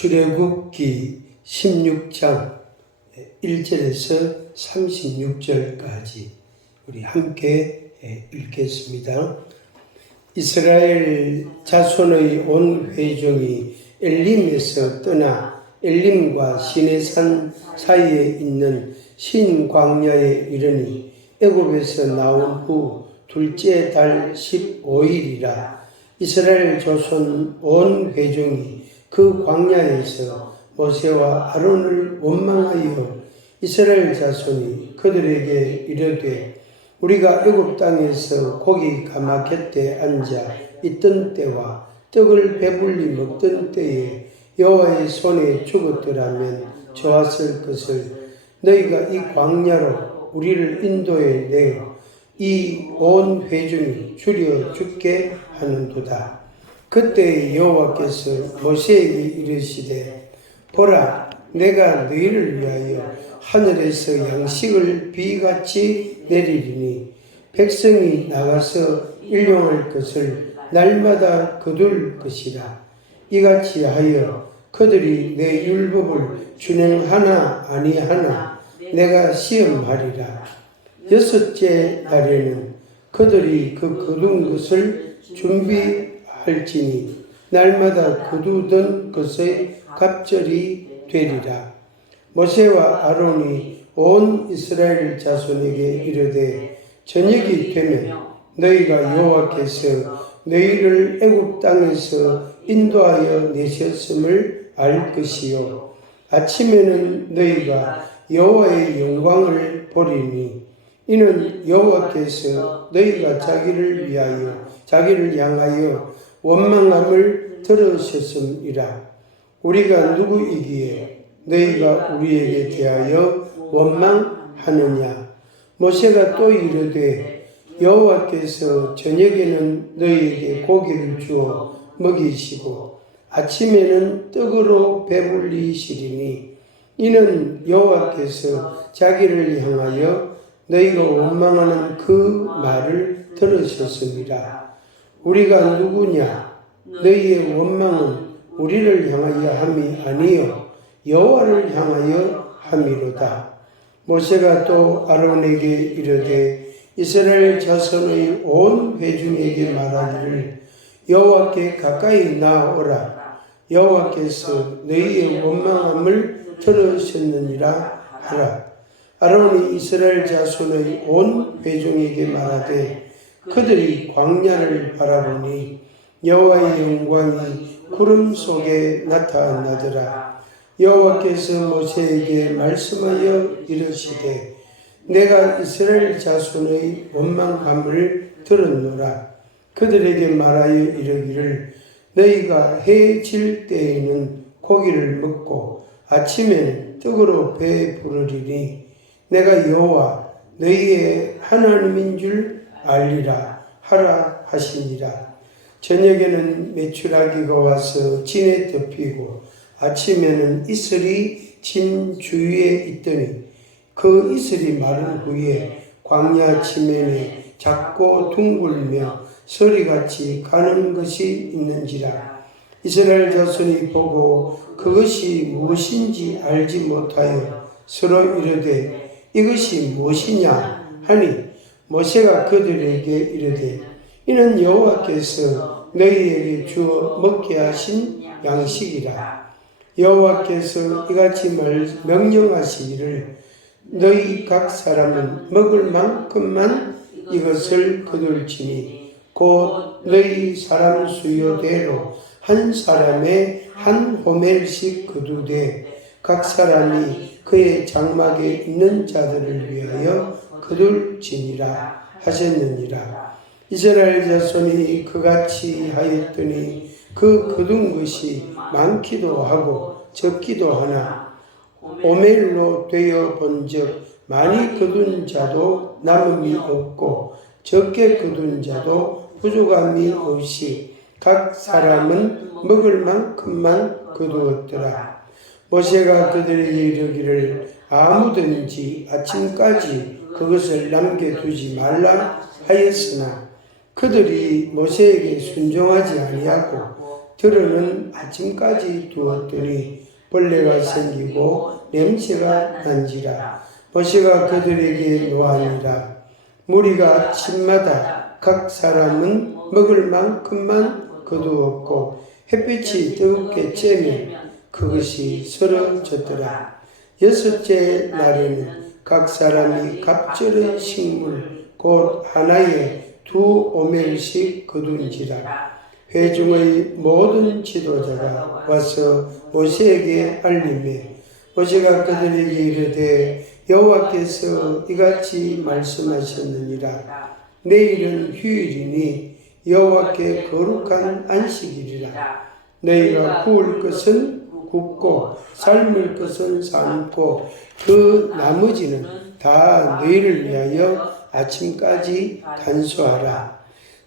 출애굽기 16장 1절에서 36절까지 우리 함께 읽겠습니다. 이스라엘 자손의 온 회중이 엘림에서 떠나 엘림과 시내산 사이에 있는 신광야에 이르니 애굽에서 나온 후 둘째 달 15일이라 이스라엘 자손 온 회중이 그 광야에서 모세와 아론을 원망하여 이스라엘 자손이 그들에게 이르되 우리가 애굽 땅에서 고기 가마 곁에 앉아 있던 때와 떡을 배불리 먹던 때에 여호와의 손에 죽었더라면 좋았을 것을 너희가 이 광야로 우리를 인도해 내어 이 온 회중이 줄여 죽게 하는도다. 그때 여호와께서 모세에게 이르시되 보라 내가 너희를 위하여 하늘에서 양식을 비같이 내리리니 백성이 나가서 일용할 것을 날마다 거둘 것이라. 이같이 하여 그들이 내 율법을 준행하나 아니하나 내가 시험하리라. 여섯째 날에는 그들이 그 거둔 것을 준비할지니 날마다 거두던 것의 갑절이 되리라. 모세와 아론이 온 이스라엘 자손에게 이르되 저녁이 되면 너희가 여호와께서 너희를 애굽 땅에서 인도하여 내셨음을 알 것이요 아침에는 너희가 여호와의 영광을 보리니 이는 여호와께서 너희가 자기를 향하여 원망함을 들으셨음이라. 우리가 누구이기에 너희가 우리에게 대하여 원망하느냐. 모세가 또 이르되 여호와께서 저녁에는 너희에게 고기를 주어 먹이시고 아침에는 떡으로 배불리시리니 이는 여호와께서 자기를 향하여 너희가 원망하는 그 말을 들으셨습니다. 우리가 누구냐? 너희의 원망은 우리를 향하여 함이 아니요 여호와를 향하여 함이로다. 모세가 또 아론에게 이르되 이스라엘 자손의 온 회중에게 말하기를 여호와께 가까이 나아오라. 여호와께서 너희의 원망함을 들으셨느니라 하라. 아론이 이스라엘 자손의 온 회중에게 말하되 그들이 광야를 바라보니 여호와의 영광이 구름 속에 나타나더라. 여호와께서 모세에게 말씀하여 이르시되 내가 이스라엘 자손의 원망함을 들었노라. 그들에게 말하여 이르기를 너희가 해 질 때에는 고기를 먹고 아침에는 떡으로 배부르리니 내가 여호와 너희의 하나님인 줄 알리라 하라 하시니라. 저녁에는 메추라기가 와서 진에 덮이고 아침에는 이슬이 진 주위에 있더니 그 이슬이 마른 후에 광야 지면에 작고 둥글며 서리같이 가는 것이 있는지라. 이스라엘 자손이 보고 그것이 무엇인지 알지 못하여 서로 이르되 이것이 무엇이냐 하니 모세가 그들에게 이르되 이는 여호와께서 너희에게 주어 먹게 하신 양식이라. 여호와께서 이같이 명령하시기를 너희 각 사람은 먹을 만큼만 이것을 거둘지니 곧 너희 사람 수요대로 한 사람에 한 호멜씩 거두되 각 사람이 그의 장막에 있는 자들을 위하여 거둘지니라 하셨느니라. 이스라엘 자손이 그같이 하였더니 그 거둔 것이 많기도 하고 적기도 하나 오멜로 되어 본즉 많이 거둔 자도 남음이 없고 적게 거둔 자도 부족함이 없이 각 사람은 먹을 만큼만 거두었더라. 모세가 그들에게 이르기를 아무든지 아침까지 그것을 남겨두지 말라 하였으나 그들이 모세에게 순종하지 아니하고 들어는 아침까지 두었더니 벌레가 생기고 냄새가 난지라. 모세가 그들에게 노하니라. 무리가 아침마다 각 사람은 먹을 만큼만 거두었고 햇빛이 뜨겁게 쬐면 그것이 썰어졌더라. 여섯째 날에는 각 사람이 갑절의 식물 곧 하나에 2오멜씩 거둔지라. 회중의 모든 지도자가 와서 모세에게 알리매 모세가 그들에게 이르되 여호와께서 이같이 말씀하셨느니라. 내일은 휴일이니 여호와께 거룩한 안식일이라. 너희가 구울 것은 굽고 삶을 것은 삶고 그 나머지는 다 너희를 위하여 아침까지 간수하라.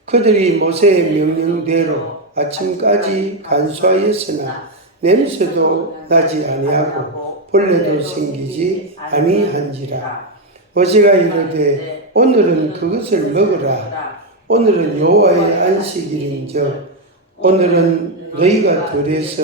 그들이 모세의 명령대로 아침까지 간수하였으나 냄새도 나지 아니하고 벌레도 생기지 아니한지라. 모세가 이르되 오늘은 그것을 먹으라. 오늘은 여호와의 안식일인즉 오늘은 너희가 들에서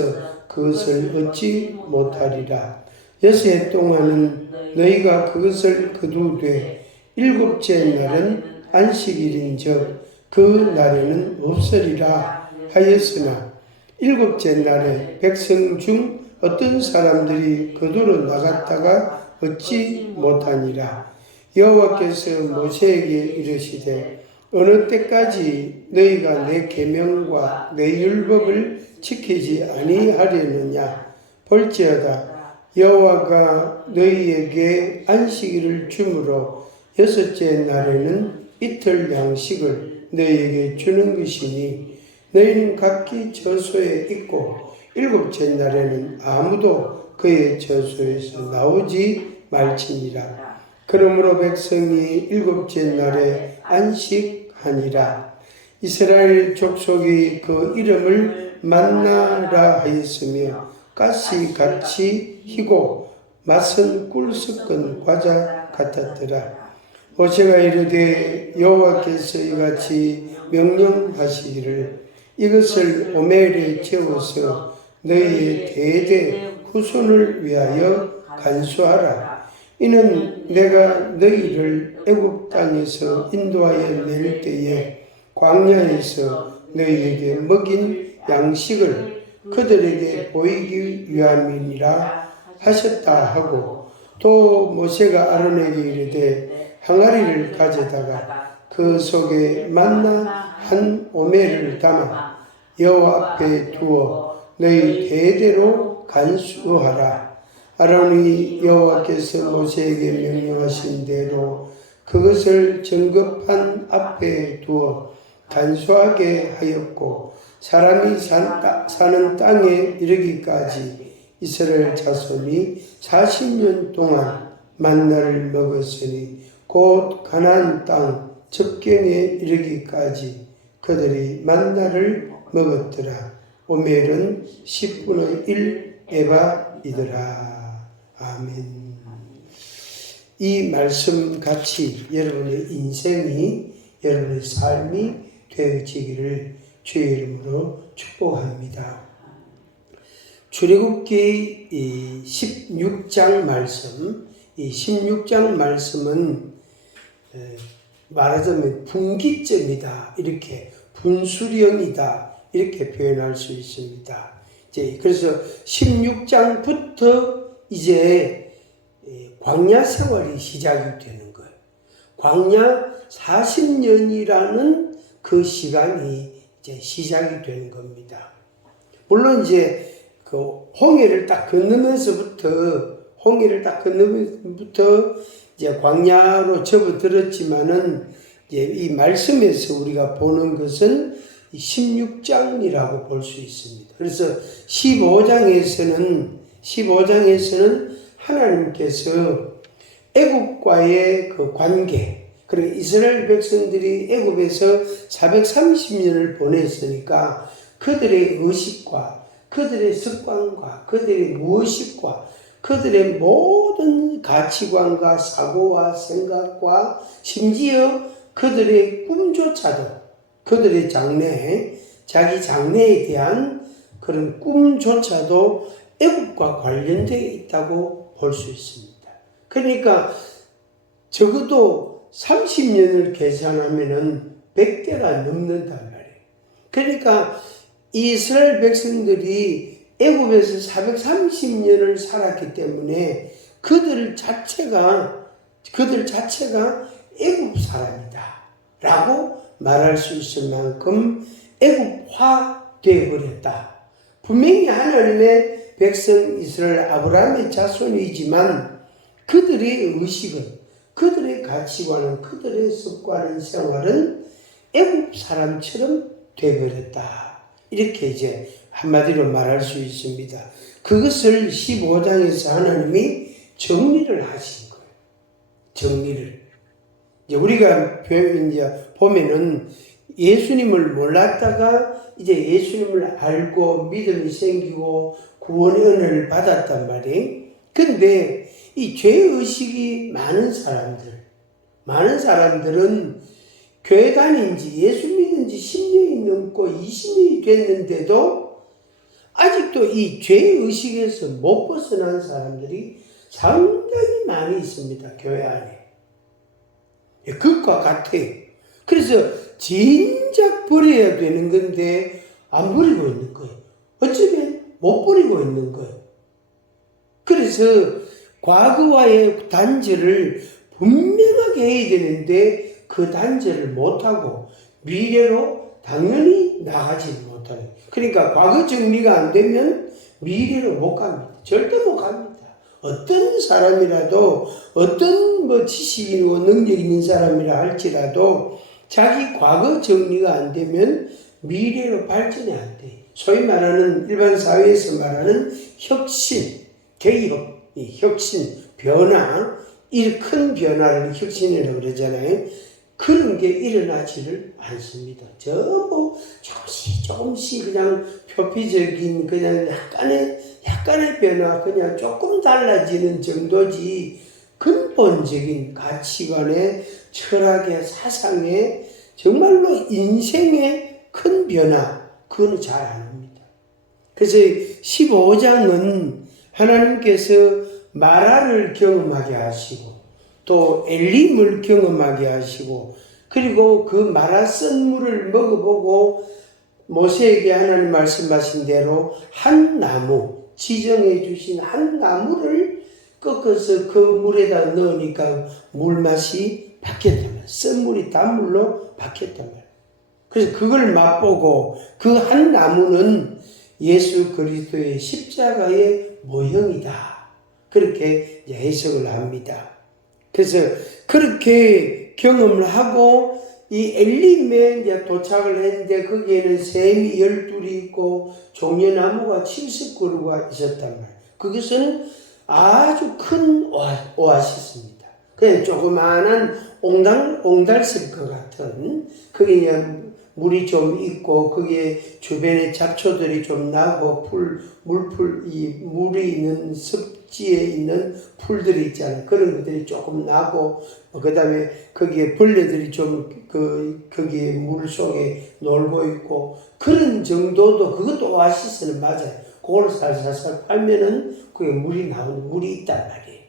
그것을 얻지 못하리라. 6해 동안은 너희가 그것을 거두되 7째 날은 안식일인즉 그 날에는 없으리라 하였으나 7째 날에 백성 중 어떤 사람들이 거두러 나갔다가 얻지 못하니라. 여호와께서 모세에게 이르시되 어느 때까지 너희가 내 계명과 내 율법을 지키지 아니하려느냐. 볼지어다 여호와가 너희에게 안식일을 주므로 6째 날에는 이틀 양식을 너희에게 주는 것이니 너희는 각기 저소에 있고 7째 날에는 아무도 그의 저소에서 나오지 말지니라. 그러므로 백성이 7째 날에 안식하니라. 이스라엘 족속이 그 이름을 만나라 하였으며 가시 같이 희고 맛은 꿀 섞은 과자 같았더라. 모세가 이르되 여호와께서 이같이 명령하시기를 이것을 오멜에 채워서 너희의 대대 후손을 위하여 간수하라. 이는 내가 너희를 애굽 땅에서 인도하여 낼 때에 광야에서 너희에게 먹인 양식을 그들에게 보이기 위함이니라 하셨다 하고 또 모세가 아론에게 이르되 항아리를 가져다가 그 속에 만나 1오멜을 담아 여호와 앞에 두어 너희 대대로 간수하라. 아론이 여호와께서 모세에게 명령하신 대로 그것을 정급판 앞에 두어 간수하게 하였고 사람이 사는 땅에 이르기까지 이스라엘 자손이 40년 동안 만나를 먹었으니 곧 가나안 땅 접경에 이르기까지 그들이 만나를 먹었더라. 오멜은 10분의 1 에바이더라. 아멘. 이 말씀 같이 여러분의 인생이 여러분의 삶이 되어지기를 주의 이름으로 축복합니다. 출애굽기 16장 말씀, 이 16장 말씀은 말하자면 분기점이다, 이렇게 분수령이다, 이렇게 표현할 수 있습니다. 그래서 16장부터 이제 광야 생활이 시작이 되는 거예요. 광야 40년이라는 그 시간이 이제 시작이 되는 겁니다. 물론 이제 그 홍해를 딱 건너면서부터 이제 광야로 접어들었지만은 이제 이 말씀에서 우리가 보는 것은 16장이라고 볼 수 있습니다. 그래서 15장에서는 하나님께서 애굽과의 그 관계, 그리고 이스라엘 백성들이 애굽에서 430년을 보냈으니까 그들의 의식과 그들의 습관과 그들의 무의식과 그들의 모든 가치관과 사고와 생각과 심지어 그들의 꿈조차도 그들의 장래, 자기 장래에 대한 그런 꿈조차도 애국과 관련되어 있다고 볼 수 있습니다. 그러니까 적어도 30년을 계산하면은 100대가 넘는단 말이에요. 그러니까 이스라엘 백성들이 애굽에서 430년을 살았기 때문에 그들 자체가 애굽 사람이다 라고 말할 수 있을 만큼 애굽화 되어버렸다. 분명히 하나님의 백성 이스라엘 아브라함의 자손이지만 그들의 의식은, 그들의 가치관은, 그들의 습관은, 생활은 애굽 사람처럼 되어버렸다. 이렇게 이제 한마디로 말할 수 있습니다. 그것을 15장에서 하나님이 정리를 하신 거예요. 정리를. 이제 우리가 이제 보면은 예수님을 몰랐다가 이제 예수님을 알고 믿음이 생기고 구원의 은혜를 받았단 말이에요. 근데 이 죄의식이 많은 사람들은 교회 다닌 지 예수 믿은 지 10년이 넘고 20년이 됐는데도 아직도 이 죄의식에서 못 벗어난 사람들이 상당히 많이 있습니다. 교회 안에. 그것과 같아요. 그래서 진작 버려야 되는 건데 안 버리고 있는 거예요. 어쩌면 못 버리고 있는 거예요. 그래서 과거와의 단절을 분명하게 해야 되는데 그 단절을 못하고 미래로 당연히 나가지 못하는. 그러니까 과거 정리가 안 되면 미래로 못 갑니다. 절대 못 갑니다. 어떤 사람이라도 어떤 지식이고 능력 있는 사람이라 할지라도 자기 과거 정리가 안 되면 미래로 발전이 안 돼. 소위 말하는 일반 사회에서 말하는 혁신, 개혁, 혁신, 변화, 이 큰 변화를 혁신이라고 그러잖아요. 그런 게 일어나지를 않습니다. 전부 조금씩 그냥 표피적인 그냥 약간의 변화, 그냥 조금 달라지는 정도지 근본적인 가치관의 철학의 사상의 정말로 인생의 큰 변화, 그건 잘 안 합니다. 그래서 15장은 하나님께서 마라를 경험하게 하시고 또 엘림을 경험하게 하시고 그리고 그 마라 쓴 물을 먹어보고 모세에게 하나님 말씀하신 대로 한 나무, 지정해 주신 한 나무를 꺾어서 그 물에다 넣으니까 물맛이 바뀌었단 말이에요. 쓴 물이 단물로 바뀌었단 말이에요. 그래서 그걸 맛보고 그 한 나무는 예수 그리스도의 십자가의 모형이다. 그렇게 해석을 합니다. 그래서 그렇게 경험을 하고 이 엘림에 이제 도착을 했는데 거기에는 샘이 12이 있고 종려나무가 70그루가 있었단 말이에요. 그것은 아주 큰 오아시스입니다. 그냥 조그마한 옹달샘 것 같은, 거기 그냥 물이 좀 있고 거기에 주변에 잡초들이 좀 나고 물이 있는 습지에 있는 풀들이 있잖아요. 그런 것들이 조금 나고 그 다음에 거기에 벌레들이 좀 거기에 물 속에 놀고 있고 그런 정도도 그것도 오아시스는 맞아요. 그걸 살살살 팔면은 그게 물이 있단 말이에요.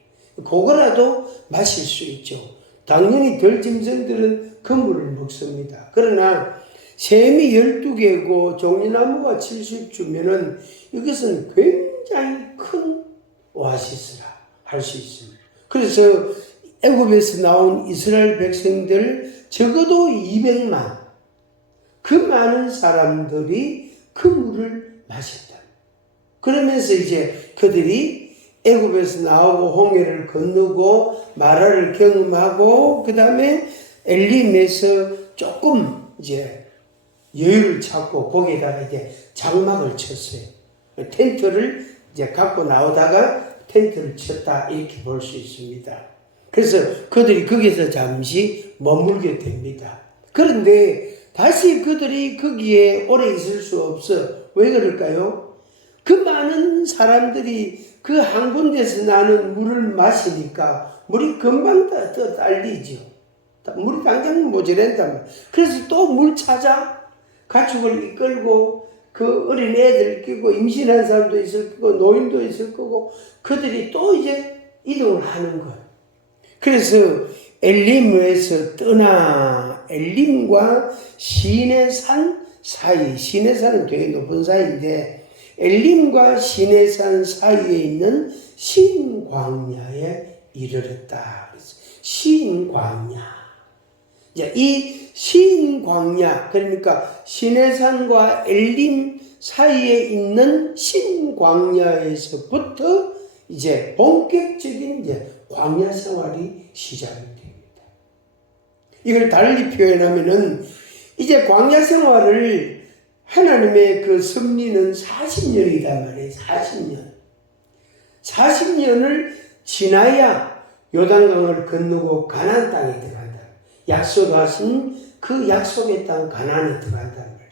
그거라도 마실 수 있죠. 당연히 덜 짐승들은 그 물을 먹습니다. 그러나 샘이 12개고 종려나무가 70주면은 이것은 굉장히 큰 오아시스라 할 수 있습니다. 그래서 애굽에서 나온 이스라엘 백성들 적어도 200만, 그 많은 사람들이 그 물을 마셨다. 그러면서 이제 그들이 애굽에서 나오고 홍해를 건너고 마라를 경험하고 그 다음에 엘림에서 조금 이제 여유를 찾고 거기에다가 이제 장막을 쳤어요. 텐트를 이제 갖고 나오다가 텐트를 쳤다 이렇게 볼 수 있습니다. 그래서 그들이 거기서 잠시 머물게 됩니다. 그런데 다시 그들이 거기에 오래 있을 수 없어. 왜 그럴까요? 그 많은 사람들이 그 한 군데서 나는 물을 마시니까 물이 금방 더 딸리죠. 물이 당장 모자란단 말이에요. 그래서 또 물 찾아 가축을 이끌고 그 어린 애들 끼고 임신한 사람도 있을 거고 노인도 있을 거고 그들이 또 이제 이동을 하는 거예요. 그래서 엘림에서 떠나 엘림과 시내산 사이, 시내산은 되게 높은 사이인데 엘림과 시내산 사이에 있는 신광야에 이르렀다. 그래서 신광야. 이 신광야, 그러니까 시내산과 엘림 사이에 있는 신광야에서부터 이제 본격적인 이제 광야 생활이 시작이 됩니다. 이걸 달리 표현하면은 이제 광야 생활을 하나님의 그 섭리는 40년이란 말이에요. 40년. 40년을 지나야 요단강을 건너고 가나안 땅에 들어간다. 약속하신 그 약속의 땅 가나안에 들어간단 말이에요.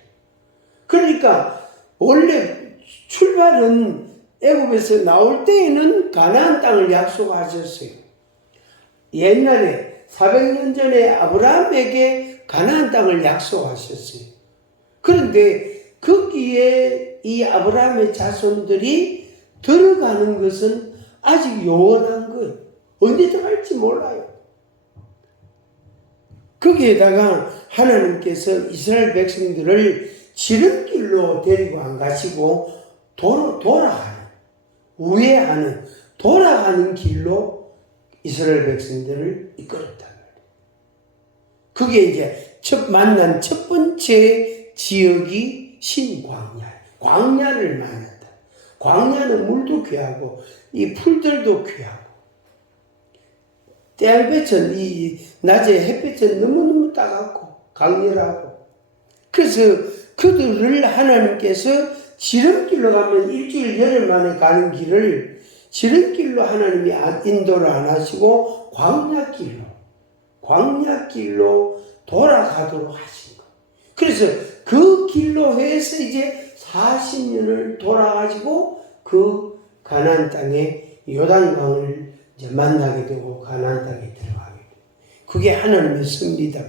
그러니까 원래 출발은 애굽에서 나올 때에는 가나안 땅을 약속하셨어요. 옛날에 400년 전에 아브라함에게 가나안 땅을 약속하셨어요. 그런데 거기에 이 아브라함의 자손들이 들어가는 것은 아직 요원한 거예요. 언제 들어갈지 몰라요. 거기에다가 하나님께서 이스라엘 백성들을 지름길로 데리고 안 가시고 돌아가는, 우회하는, 돌아가는 길로 이스라엘 백성들을 이끌었단 말이에요. 그게 이제 만난 첫 번째 지역이 신광야. 광야를 만났다. 광야는 물도 귀하고 이 풀들도 귀하고 태양볕은 이 낮에 햇빛은 너무너무 따갑고 강렬하고 그래서 그들을 하나님께서 지름길로 가면 일주일 열흘 만에 가는 길을 지름길로 하나님이 인도를 안 하시고 광야길로 돌아가도록 하신 거. 그래서 그 길로 해서 이제 40년을 돌아가지고 그 가나안 땅에 요단강을 이제 만나게 되고 가나안 땅에 들어가게 되고 그게 하나님의 섭리다.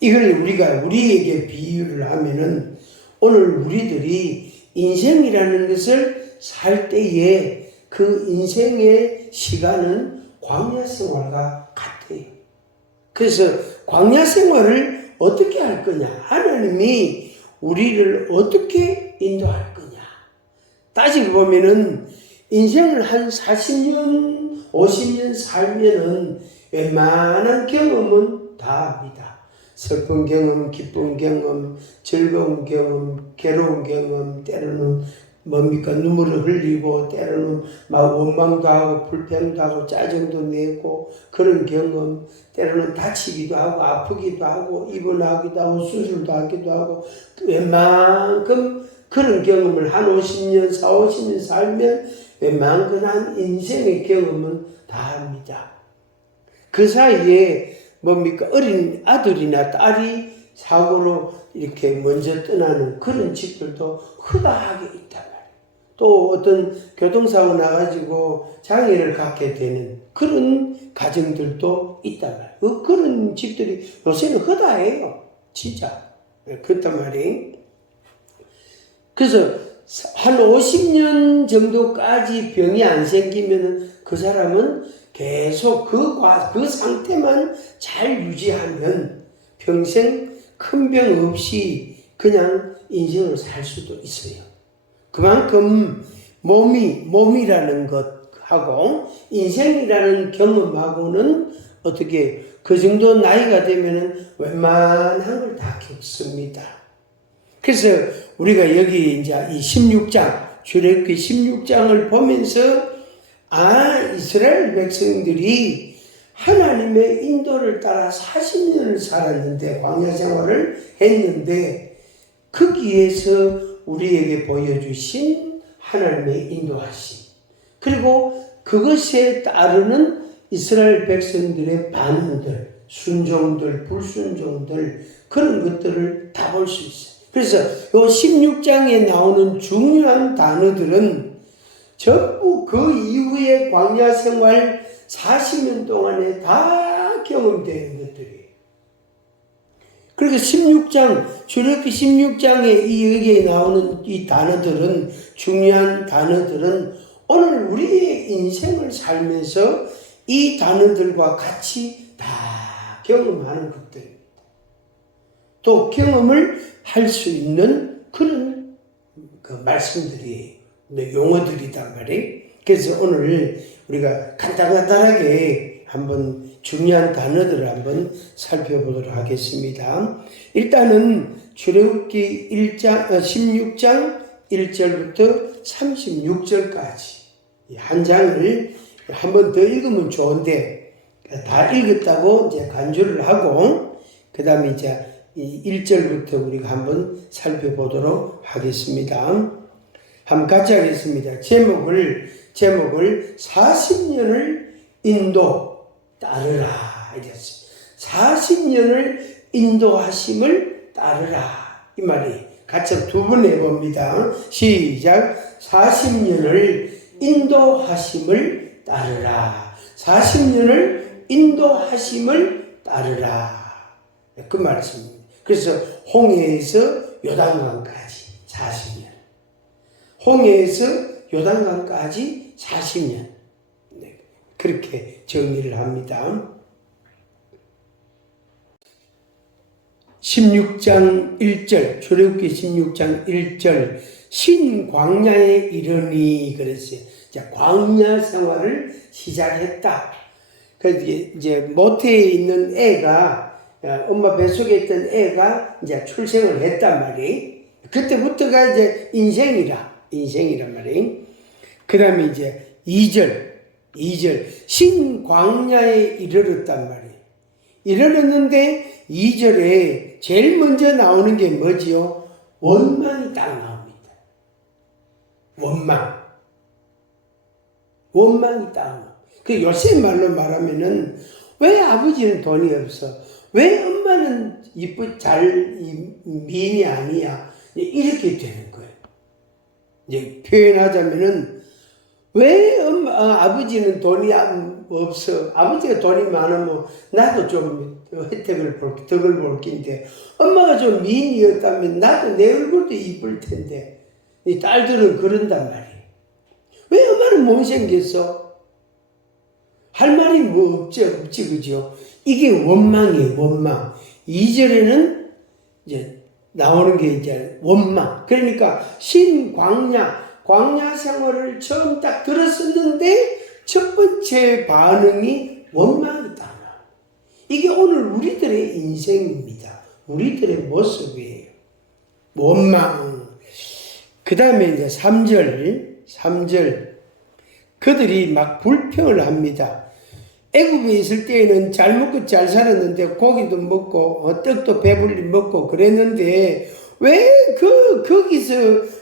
이걸 우리가 우리에게 비유를 하면은 오늘 우리들이 인생이라는 것을 살 때에 그 인생의 시간은 광야 생활과 같아요. 그래서 광야 생활을 어떻게 할 거냐? 하나님이 우리를 어떻게 인도할 거냐? 따지고 보면은 인생을 한 40년, 50년 살면은 웬만한 경험은 다 합니다. 슬픈 경험, 기쁜 경험, 즐거운 경험, 괴로운 경험, 때로는 눈물을 흘리고, 때로는 막 원망도 하고, 불평도 하고, 짜증도 내고, 그런 경험, 때로는 다치기도 하고, 아프기도 하고, 입원하기도 하고, 수술도 하기도 하고, 웬만큼 그런 경험을 한 50년, 40, 50년 살면 웬만한 인생의 경험은 다 합니다. 그 사이에 어린 아들이나 딸이 사고로 이렇게 먼저 떠나는 그런 집들도 허다하게 있단 말이에요. 또 어떤 교통사고 나가지고 장애를 갖게 되는 그런 가정들도 있단 말이에요. 그런 집들이 요새는 허다해요. 진짜. 그렇단 말이에요. 그래서 한 50년 정도까지 병이 안 생기면은 그 사람은 계속 그 상태만 잘 유지하면 평생 큰 병 없이 그냥 인생을 살 수도 있어요. 그만큼 몸이라는 것하고 인생이라는 경험하고는 어떻게 그 정도 나이가 되면은 웬만한 걸 다 겪습니다. 그래서 우리가 여기 이제 이 16장, 출애굽기 16장을 보면서 이스라엘 백성들이 하나님의 인도를 따라 40년을 살았는데, 광야 생활을 했는데, 거기에서 우리에게 보여주신 하나님의 인도하심, 그리고 그것에 따르는 이스라엘 백성들의 반응들, 순종들, 불순종들, 그런 것들을 다 볼 수 있어요. 그래서 이 16장에 나오는 중요한 단어들은 전부 그 이후의 광야 생활 40년 동안에 다 경험되는 것들이에요. 그러니까 16장, 출애굽기 16장에 여기에 나오는 이 단어들은, 중요한 단어들은 오늘 우리의 인생을 살면서 이 단어들과 같이 다 경험하는 것들입니다. 또 경험을 할 수 있는 그런 그 말씀들이, 용어들이단 말이에요. 그래서 오늘 우리가 간단하게 한번 중요한 단어들을 한번 살펴보도록 하겠습니다. 일단은 출애굽기 16장 1절부터 36절까지 한 장을 한 번 더 읽으면 좋은데 다 읽었다고 이제 간주를 하고 그 다음에 이제 1절부터 우리가 한번 살펴보도록 하겠습니다. 한번 같이 하겠습니다. 제목을 40년을 인도 따르라 이랬어요. 40년을 인도하심을 따르라 이 말이 같이 두 번 해봅니다. 시작. 40년을 인도하심을 따르라. 40년을 인도하심을 따르라. 그 말씀입니다. 그래서 홍해에서 요단강까지 40년. 홍해에서 요단강까지 40년. 네, 그렇게 정리를 합니다. 16장 1절, 출애굽기 16장 1절, 신광야에 이르니 그랬어요. 자, 광야 생활을 시작했다. 그래서 이제 모태에 있는 애가, 엄마 뱃속에 있던 애가 이제 출생을 했단 말이에요. 그때부터가 이제 인생이란 말이에요. 그 다음에 이제 2절, 신광야에 이르렀단 말이에요. 이르렀는데 2절에 제일 먼저 나오는 게 뭐지요? 원망이 딱 나옵니다. 원망이 딱 나옵니다. 그 요새 말로 말하면은 왜 아버지는 돈이 없어? 왜 엄마는 미인이 아니야? 이렇게 되는 거예요. 이제 표현하자면은 왜 아버지는 돈이 없어? 아버지가 돈이 많으면 나도 좀 혜택을 덕을 볼 긴데 엄마가 좀 미인이었다면 나도 내 얼굴도 이쁠 텐데 이 딸들은 그런단 말이에요. 왜 엄마는 못생겼어? 할 말이 뭐 없지 그죠? 이게 원망이에요. 원망. 2절에는 이제 나오는 게 이제 원망. 그러니까 광야 생활을 처음 딱 들었었는데 첫 번째 반응이 원망이다. 이게 오늘 우리들의 인생입니다. 우리들의 모습이에요. 원망. 그 다음에 이제 3절. 그들이 막 불평을 합니다. 애굽에 있을 때에는 잘 먹고 잘 살았는데 고기도 먹고 떡도 배불리 먹고 그랬는데 왜 거기서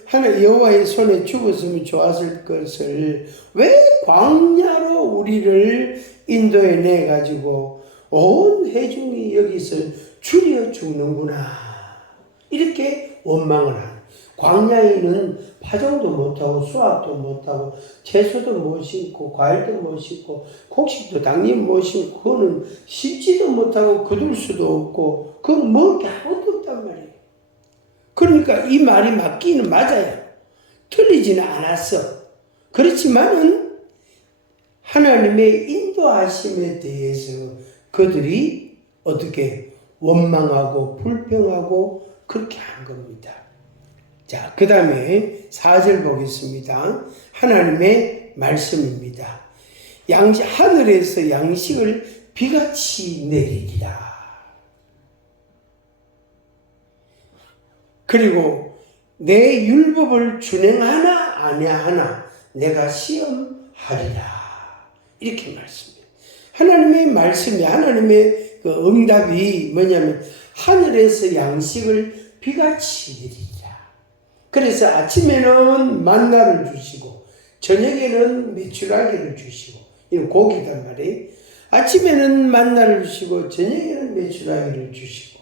하나 여호와의 손에 죽었으면 좋았을 것을 왜 광야로 우리를 인도해 내 가지고 온 회중이 여기서 줄여 죽는구나 이렇게 원망을 하는. 광야에는 파종도 못하고 수확도 못하고 채소도 못 심고 과일도 못 심고 곡식도 당연히 못 심고 그거는 씹지도 못하고 거둘 수도 없고 그건 먹을 게 아무것도 없단 말이에요. 그러니까 이 말이 맞기는 맞아요. 틀리지는 않았어. 그렇지만은 하나님의 인도하심에 대해서 그들이 어떻게 원망하고 불평하고 그렇게 한 겁니다. 자, 그 다음에 4절 보겠습니다. 하나님의 말씀입니다. 하늘에서 양식을 비같이 내리리라. 그리고 내 율법을 준행하나 아니하나 내가 시험하리라. 이렇게 말씀해요. 하나님의 말씀이 하나님의 그 응답이 뭐냐면 하늘에서 양식을 비같이 내리리라. 그래서 아침에는 만나를 주시고 저녁에는 메추라기를 주시고 이건 고기단 말이에요. 아침에는 만나를 주시고 저녁에는 메추라기를 주시고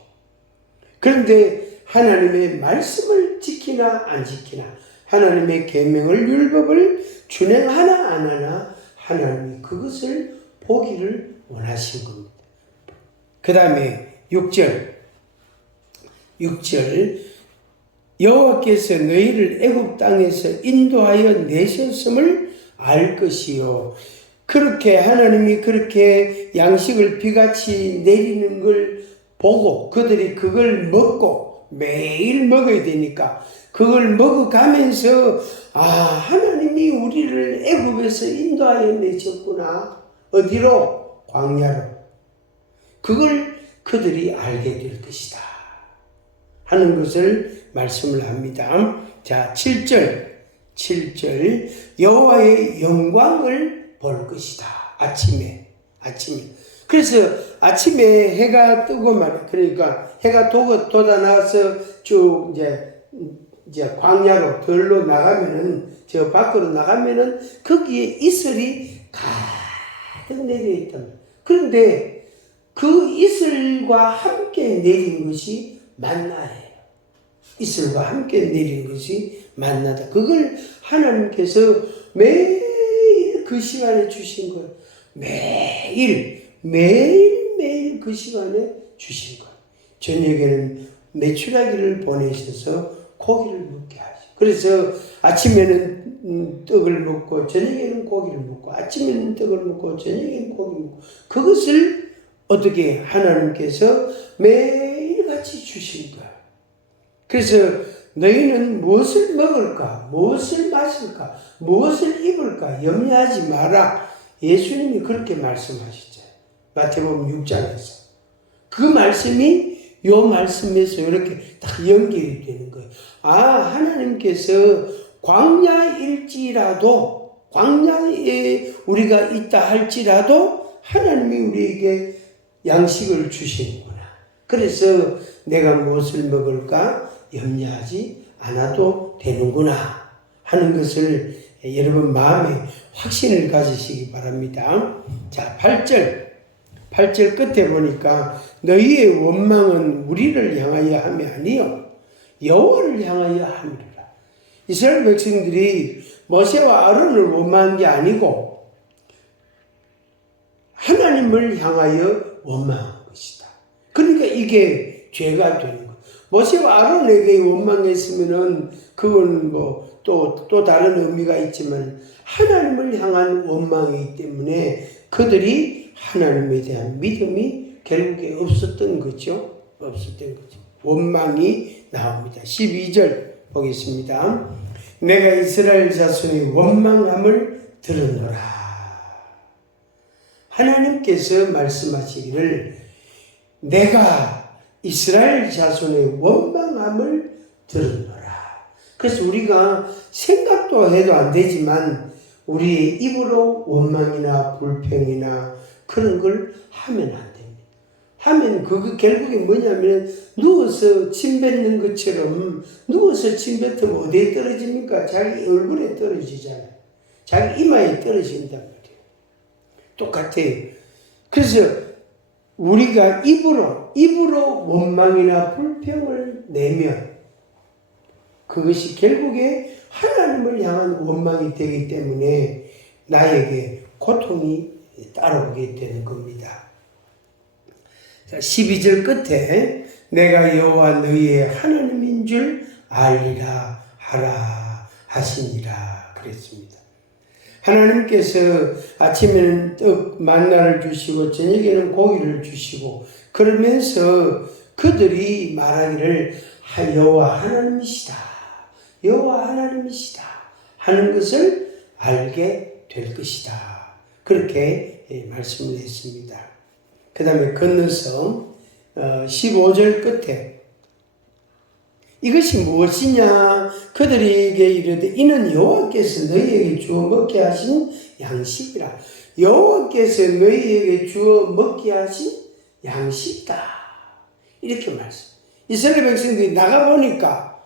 그런데 하나님의 말씀을 지키나 안 지키나 하나님의 계명을 율법을 준행하나 안 하나 하나님이 그것을 보기를 원하신 겁니다. 그 다음에 6절 6절 여호와께서 너희를 애굽 땅에서 인도하여 내셨음을 알 것이요. 그렇게 하나님이 그렇게 양식을 비같이 내리는 걸 보고 그들이 그걸 먹고 매일 먹어야 되니까 그걸 먹어가면서 하나님이 우리를 애굽에서 인도하여 내셨구나. 어디로? 광야로. 그걸 그들이 알게 될 것이다 하는 것을 말씀을 합니다. 자, 7절 여호와의 영광을 볼 것이다. 아침에. 그래서 아침에 해가 뜨고 말이야. 그러니까 해가 돋아나서 쭉 이제 광야로 들로 나가면은 저 밖으로 나가면은 거기에 이슬이 가득 내려 있단 말이야. 그런데 그 이슬과 함께 내린 것이 만나예요. 이슬과 함께 내린 것이 만나다. 그걸 하나님께서 매일 그 시간에 주신 거예요. 매일 그 시간에 주신 거예요. 저녁에는 메추라기를 보내셔서 고기를 먹게 하죠. 그래서 아침에는 떡을 먹고 저녁에는 고기를 먹고 아침에는 떡을 먹고 저녁에는 고기를 먹고 그것을 어떻게 하나님께서 매일같이 주신 거예요. 그래서 너희는 무엇을 먹을까? 무엇을 마실까? 무엇을 입을까? 염려하지 마라. 예수님이 그렇게 말씀하셨잖아요. 마태복음 6장에서. 그 말씀이 요 말씀에서 이렇게 딱 연결이 되는 거예요. 하나님께서 광야일지라도 광야에 우리가 있다 할지라도 하나님이 우리에게 양식을 주시는구나. 그래서 내가 무엇을 먹을까 염려하지 않아도 되는구나 하는 것을 여러분 마음에 확신을 가지시기 바랍니다. 자, 8절 끝에 보니까 너희의 원망은 우리를 향하여 함이 아니요 여호와를 향하여 함이라. 이스라엘 백성들이 모세와 아론을 원망한 게 아니고 하나님을 향하여 원망한 것이다. 그러니까 이게 죄가 되는 거예요. 모세와 아론에게 원망했으면은 그건 또 다른 의미가 있지만 하나님을 향한 원망이기 때문에 그들이 하나님에 대한 믿음이 결국에 없었던 거죠. 원망이 나옵니다. 12절 보겠습니다. 내가 이스라엘 자손의 원망함을 들으노라. 하나님께서 말씀하시기를 내가 이스라엘 자손의 원망함을 들으노라. 그래서 우리가 생각도 해도 안 되지만 우리의 입으로 원망이나 불평이나 그런 걸 하면 안 됩니다. 하면 그거 결국에 뭐냐면 누워서 침 뱉는 것처럼 누워서 침 뱉으면 어디에 떨어집니까? 자기 얼굴에 떨어지잖아요. 자기 이마에 떨어진단 말이에요. 똑같아요. 그래서 우리가 입으로 원망이나 불평을 내면 그것이 결국에 하나님을 향한 원망이 되기 때문에 나에게 고통이 따라오게 되는 겁니다. 자, 12절 끝에 내가 여호와 너희의 하나님인 줄 알리라 하라 하시니라 그랬습니다. 하나님께서 아침에는 떡 만나를 주시고 저녁에는 고기를 주시고 그러면서 그들이 말하기를 여호와 하나님이시다. 여호와 하나님이시다 하는 것을 알게 될 것이다. 그렇게 말씀을 했습니다. 그 다음에 건너서 15절 끝에 이것이 무엇이냐? 그들에게 이르되 이는 여호와께서 너희에게 주어 먹게 하신 양식이라. 여호와께서 너희에게 주어 먹게 하신 양식이다. 이렇게 말씀. 이스라엘 백성들이 나가보니까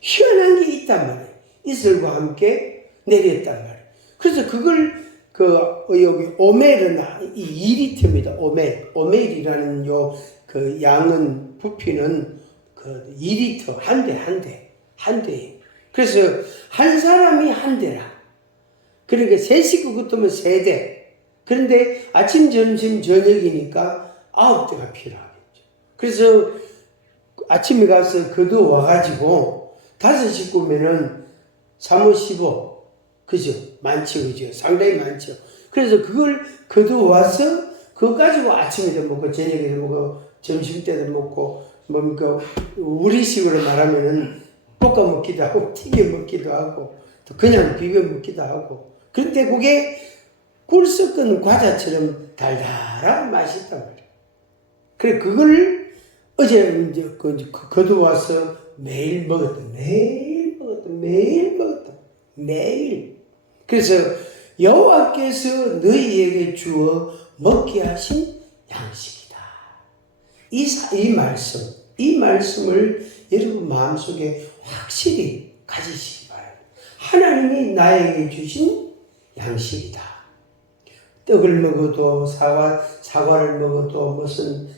희한한 게 있단 말이에요. 이슬과 함께 내렸단 말이에요. 그래서 그걸 여기 오멜이나 이 2리터입니다. 오멜이라는 그 양은 부피는 2리터 한 대. 그래서 한 사람이 한 대라. 그러니까 세 식구 붙으면 3대. 그런데 아침, 점심, 저녁이니까 9대가 필요하겠죠. 그래서 아침에 가서 거두어와가지고 5시 구면은 3호 15 그죠? 많죠, 그죠? 상당히 많죠. 그래서 그걸 거두어와서 그거 가지고 아침에도 먹고 저녁에도 먹고 점심 때도 먹고 뭡니까 우리식으로 말하면은 볶아 먹기도 하고 튀겨 먹기도 하고 또 그냥 비벼 먹기도 하고 그런데 그게 꿀 섞은 과자처럼 달달하고 맛있단 말이에요. 그래 그걸 어제 이제 거두어와서 매일 먹었다. 매일. 그래서 여호와께서 너희에게 주어 먹게 하신 양식이다. 이 말씀을 여러분 마음속에 확실히 가지시기 바랍니다. 하나님이 나에게 주신 양식이다. 떡을 먹어도 사과를 먹어도 무슨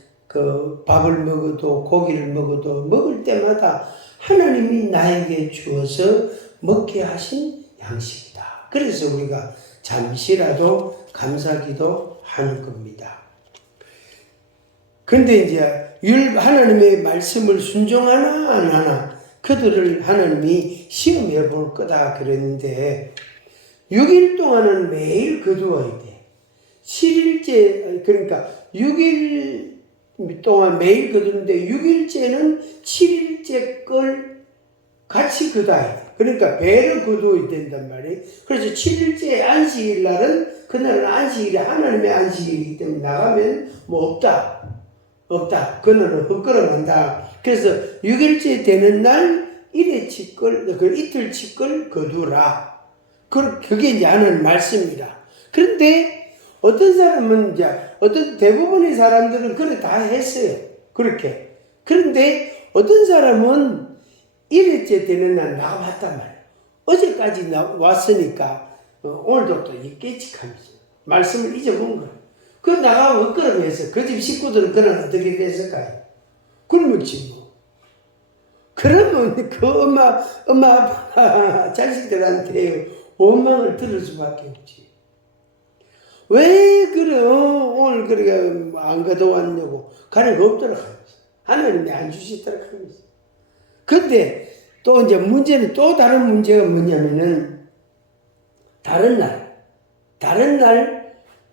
밥을 먹어도 고기를 먹어도 먹을 때마다 하나님이 나에게 주어서 먹게 하신 양식이다. 그래서 우리가 잠시라도 감사기도 하는 겁니다. 근데 이제 하나님의 말씀을 순종하나 안 하나 그들을 하나님이 시험해 볼 거다 그랬는데 6일 동안은 매일 거두어야 돼. 7일째 그러니까 6일 동안 매일 거두는데 6일째는 7일째 걸 같이 거둬야 돼. 그러니까 배를 거두어야 된단 말이에요. 그래서 7일째 안식일 날은 그날은 안식일이 하나님의 안식일이기 때문에 나가면 뭐 없다. 그날은 헛걸음한다. 그래서 6일째 되는 날 이틀치 걸 거두라. 그게 이제 하는 말씀이다. 그런데 어떤 사람은 어떤 대부분의 사람들은 그래 다 했어요. 그렇게. 그런데 어떤 사람은 1일째 되는 날 나와봤단 말이에요. 어제까지 왔으니까 오늘도 또 있겠지 하면서 말씀을 잊어본 거예요. 그 나가고 헛걸음해서 그 집 식구들은 그날 어떻게 됐을까요? 굶었지 뭐. 그러면 그 엄마 아빠 자식들한테 원망을 들을 수밖에 없지. 왜 그래 오늘 그렇게 안 가져왔냐고 가려가 없더라 하면서 하나님이 안 주시더라 하면서. 근데 또 이제 문제는 또 다른 문제가 뭐냐면은 다른 날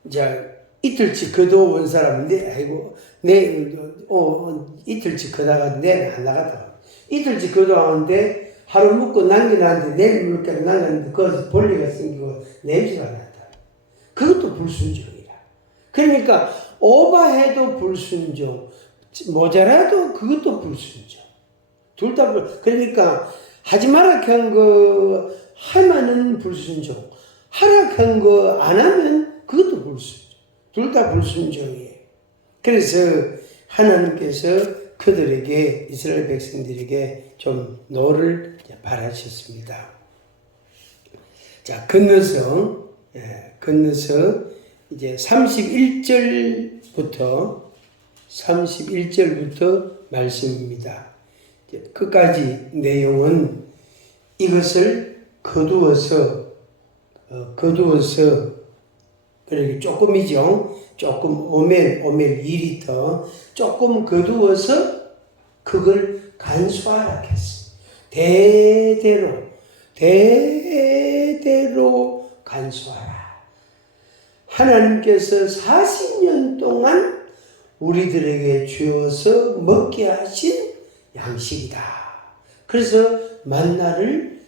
이제 이틀치 거둬온 사람인데 아이고 이틀치 거다가 내일 안 나갔다. 이틀치 거둬왔는데 하루 묵고 남겨놨는데 내일 물까지 남겼는데 거기서 벌레가 생기고 냄새가 났다. 그것도 불순종이라. 그러니까 오바해도 불순종, 모자라도 그것도 불순종. 둘 다 그러니까 하지 마라 한 거 하면은 불순종, 하라 한 거 안 하면 그것도 불순종. 둘 다 불순종이에요. 그래서 하나님께서 그들에게 이스라엘 백성들에게 좀 노를 바라셨습니다. 자, 건너서 이제 31절부터 말씀입니다. 끝까지 내용은 이것을 거두어서 그러니까 조금이죠. 조금 오멜 2리터 조금 거두어서 그걸 간수하라 했어. 대대로 간수하라. 하나님께서 40년 동안 우리들에게 주어서 먹게 하신 양식이다. 그래서 만나를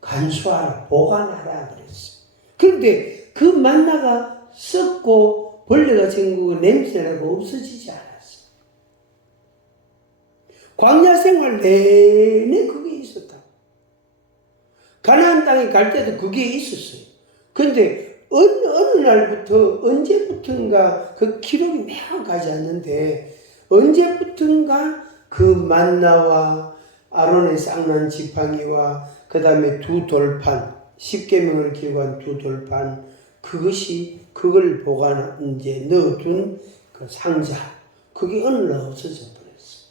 간수하라, 보관하라 그랬어. 그런데 그 만나가 썩고 벌레가 생기고 냄새나고 없어지지 않았어. 광야 생활 내내 그게 있었다. 가나안 땅에 갈 때도 그게 있었어요. 그런데 어느 날부터 언제부턴가 그 기록이 명확하지 않는데 언제부턴가 그 만나와 아론의 쌍난 지팡이와 그 다음에 두 돌판 10계명을 기록한 두 돌판 그걸 보관 이제 넣어둔 그 상자 그게 어느 날 없어져 버렸어.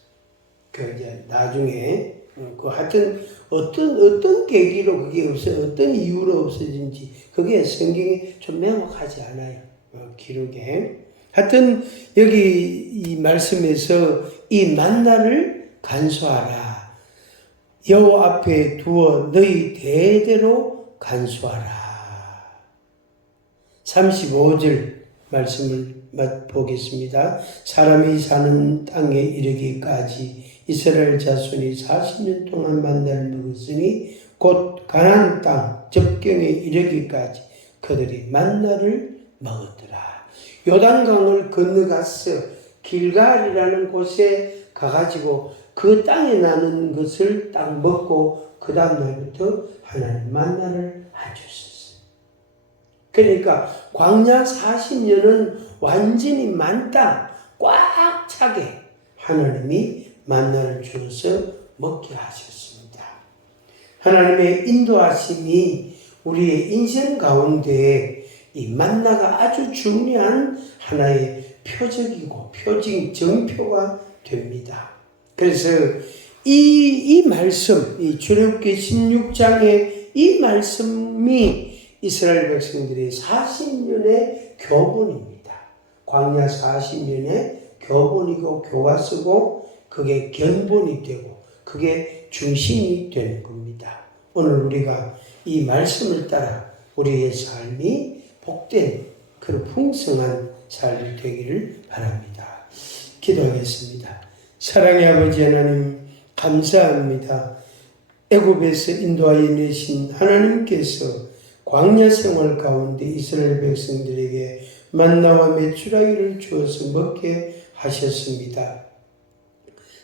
그 이제 나중에 하여튼 어떤 계기로 그게 어떤 이유로 없어진지 그게 성경에 좀 명확하지 않아요. 기록에. 하여튼 여기 이 말씀에서 이 만나를 간수하라. 여호와 앞에 두어 너희 대대로 간수하라. 35절 말씀을 보겠습니다. 사람이 사는 땅에 이르기까지 이스라엘 자손이 40년 동안 만나를 먹었으니 곧 가나안 땅 접경에 이르기까지 그들이 만나를 먹었더라. 요단강을 건너가서 길갈이라는 곳에 가가지고 그 땅에 나는 것을 딱 먹고 그 다음 날부터 하나님 만나를 안 줬었어요. 그러니까 광야 40년은 완전히 만땅 꽉 차게 하나님이 만나를 주어서 먹게 하셨습니다. 하나님의 인도하심이 우리의 인생 가운데 이 만나가 아주 중요한 하나의 표적이고 정표가 됩니다. 그래서 이 말씀, 이 출애굽기 16장의 이 말씀이 이스라엘 백성들의 40년의 교본입니다. 광야 40년의 교본이고 교과서고 그게 견본이 되고 그게 중심이 되는 겁니다. 오늘 우리가 이 말씀을 따라 우리의 삶이 복된 그런 풍성한 삶이 되기를 바랍니다. 기도하겠습니다. 사랑의 아버지 하나님 감사합니다. 애굽에서 인도하여 내신 하나님께서 광야 생활 가운데 이스라엘 백성들에게 만나와 메추라기를 주어서 먹게 하셨습니다.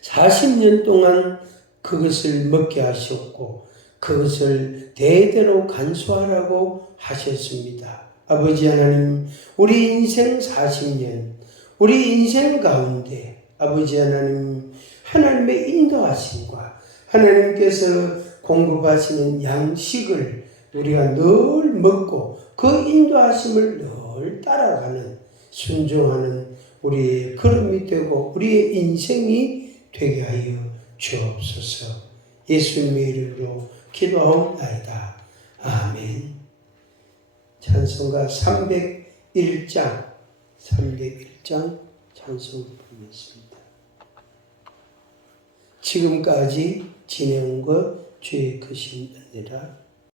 40년 동안 그것을 먹게 하셨고 그것을 대대로 간수하라고 하셨습니다. 아버지 하나님, 우리 인생 40년, 우리 인생 가운데 아버지 하나님, 하나님의 인도하심과 하나님께서 공급하시는 양식을 우리가 늘 먹고 그 인도하심을 늘 따라가는 순종하는 우리의 걸음이 되고 우리의 인생이 되게 하여 주옵소서. 예수님의 이름으로 기도하옵나이다. 아멘. 찬송가 301장 찬송 부르겠습니다. 지금까지 진행한 것 주의 크신 은혜라.